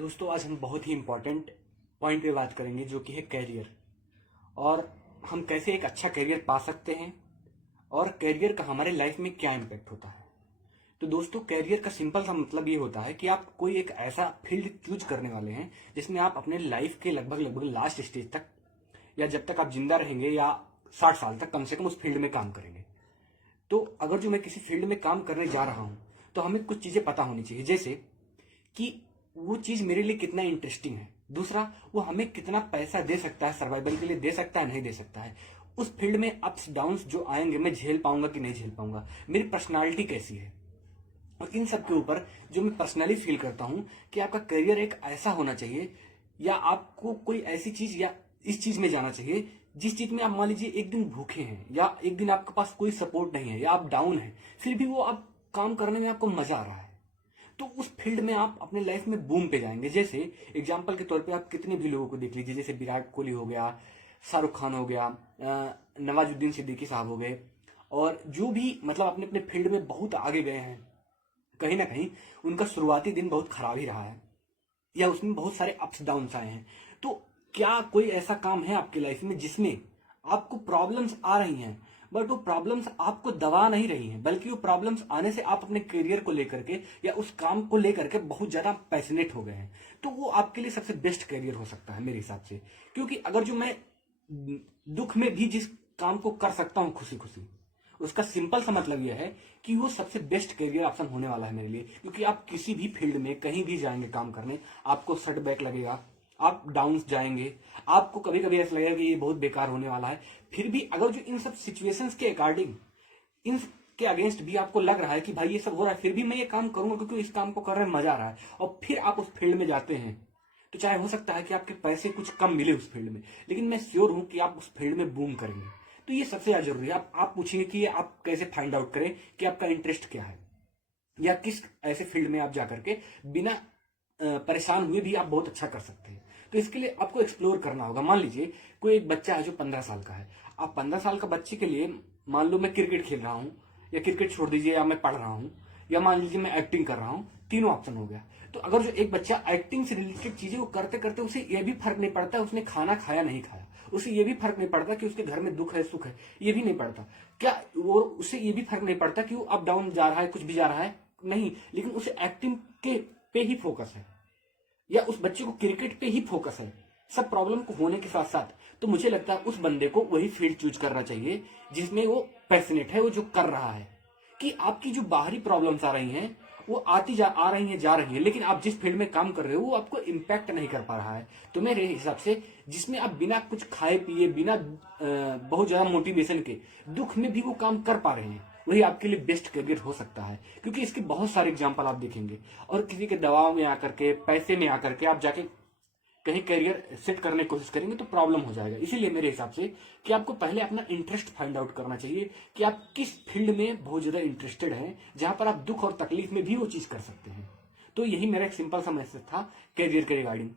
दोस्तों आज हम बहुत ही इम्पोर्टेंट पॉइंट पे बात करेंगे जो कि है कैरियर। और हम कैसे एक अच्छा कैरियर पा सकते हैं और कैरियर का हमारे लाइफ में क्या इम्पैक्ट होता है। तो दोस्तों कैरियर का सिंपल सा मतलब ये होता है कि आप कोई एक ऐसा फील्ड चूज करने वाले हैं जिसमें आप अपने लाइफ के लगभग लगभग लास्ट स्टेज तक या जब तक आप जिंदा रहेंगे या 60 साल तक कम से कम उस फील्ड में काम करेंगे। तो अगर जो मैं किसी फील्ड में काम करने जा रहा हूं तो हमें कुछ चीजें पता होनी चाहिए, जैसे कि वो चीज मेरे लिए कितना इंटरेस्टिंग है, दूसरा वो हमें कितना पैसा दे सकता है, सर्वाइवल के लिए दे सकता है नहीं दे सकता है, उस फील्ड में अप्स डाउन्स जो आएंगे मैं झेल पाऊंगा कि नहीं झेल पाऊंगा, मेरी पर्सनालिटी कैसी है। और इन सब के ऊपर जो मैं पर्सनली फील करता हूं कि आपका करियर एक ऐसा होना चाहिए या आपको कोई ऐसी चीज या इस चीज में जाना चाहिए जिस चीज में आप मान लीजिए एक दिन भूखे हैं या एक दिन आपके पास कोई सपोर्ट नहीं है या आप डाउन हैं, फिर भी वो आप काम करने में आपको मजा आ रहा है, तो उस फील्ड में आप अपने लाइफ में बूम पे जाएंगे। जैसे एग्जांपल के तौर पे आप कितने भी लोगों को देख लीजिए, जैसे विराट कोहली हो गया, शाहरुख खान हो गया, नवाजुद्दीन सिद्दीकी साहब हो गए, और जो भी मतलब अपने अपने फील्ड में बहुत आगे गए हैं, कहीं ना कहीं उनका शुरुआती दिन बहुत खराब ही रहा है या उसमें बहुत सारे अप्स डाउन्स आए हैं। तो क्या कोई ऐसा काम है आपकी लाइफ में जिसमें आपको प्रॉब्लम्स आ रही हैं बट वो प्रॉब्लम्स आपको दबा नहीं रही हैं, बल्कि वो प्रॉब्लम्स आने से आप अपने करियर को लेकर के या उस काम को लेकर के बहुत ज्यादा पैशनेट हो गए हैं, तो वो आपके लिए सबसे बेस्ट करियर हो सकता है मेरे हिसाब से। क्योंकि अगर जो मैं दुख में भी जिस काम को कर सकता हूं खुशी खुशी, उसका सिंपल सा मतलब यह है कि वो सबसे बेस्ट करियर ऑप्शन होने वाला है मेरे लिए। क्योंकि आप किसी भी फील्ड में कहीं भी जाएंगे काम करने, आपको सेटबैक लगेगा, आप डाउन जाएंगे, आपको कभी कभी ऐसा लगेगा कि ये बहुत बेकार होने वाला है। फिर भी अगर जो इन सब सिचुएशंस के अकॉर्डिंग इन के अगेंस्ट भी आपको लग रहा है कि भाई ये सब हो रहा है, फिर भी मैं ये काम करूंगा क्योंकि इस काम को करने में मजा आ रहा है, और फिर आप उस फील्ड में जाते हैं, तो चाहे हो सकता है कि आपके पैसे कुछ कम मिले उस फील्ड में, लेकिन मैं श्योर हूं कि आप उस फील्ड में बूम करेंगे। तो ये सबसे ज्यादा जरूरी है। आप पूछेंगे कि आप कैसे फाइंड आउट करें कि आपका इंटरेस्ट क्या है या किस ऐसे फील्ड में आप जाकर के बिना परेशान हुए भी आप बहुत अच्छा कर सकते हैं। तो इसके लिए आपको एक्सप्लोर करना होगा। मान लीजिए कोई एक बच्चा है जो 15 साल का है, आप 15 साल का बच्चे के लिए मान लो मैं क्रिकेट खेल रहा हूँ, या क्रिकेट छोड़ दीजिए, या मैं पढ़ रहा हूँ, या मान लीजिए मैं एक्टिंग कर रहा हूँ, तीनों ऑप्शन हो गया। तो अगर जो एक बच्चा एक्टिंग से रिलेटेड चीजें को करते करते उसे यह भी फर्क नहीं पड़ता उसने खाना खाया नहीं खाया, उसे ये भी फर्क नहीं पड़ता कि उसके घर में दुख है सुख है, ये भी नहीं पड़ता क्या वो, उसे ये भी फर्क नहीं पड़ता कि वो अप डाउन जा रहा है, कुछ भी जा रहा है नहीं, लेकिन उसे एक्टिंग के पे ही फोकस है या उस बच्चे को क्रिकेट पे ही फोकस है, सब प्रॉब्लम को होने के साथ साथ, तो मुझे लगता है उस बंदे को वही फील्ड चूज करना चाहिए जिसमें वो पैशनेट है, वो जो कर रहा है। कि आपकी जो बाहरी प्रॉब्लम्स आ रही हैं वो आ रही हैं जा रही हैं, लेकिन आप जिस फील्ड में काम कर रहे हो वो आपको इम्पैक्ट नहीं कर पा रहा है। तो मेरे हिसाब से जिसमें आप बिना कुछ खाए पिए, बिना बहुत ज्यादा मोटिवेशन के, दुख में भी वो काम कर पा रहे हैं, वही आपके लिए बेस्ट करियर हो सकता है। क्योंकि इसके बहुत सारे एग्जाम्पल आप देखेंगे, और किसी के दबाव में आकर के, पैसे में आकर के आप जाके कहीं करियर सेट करने की कोशिश करेंगे तो प्रॉब्लम हो जाएगा। इसीलिए मेरे हिसाब से कि आपको पहले अपना इंटरेस्ट फाइंड आउट करना चाहिए कि आप किस फील्ड में बहुत ज्यादा इंटरेस्टेड हैं, जहां पर आप दुख और तकलीफ में भी वो चीज कर सकते हैं। तो यही मेरा एक सिंपल सा मैसेज था करियर के रिगार्डिंग।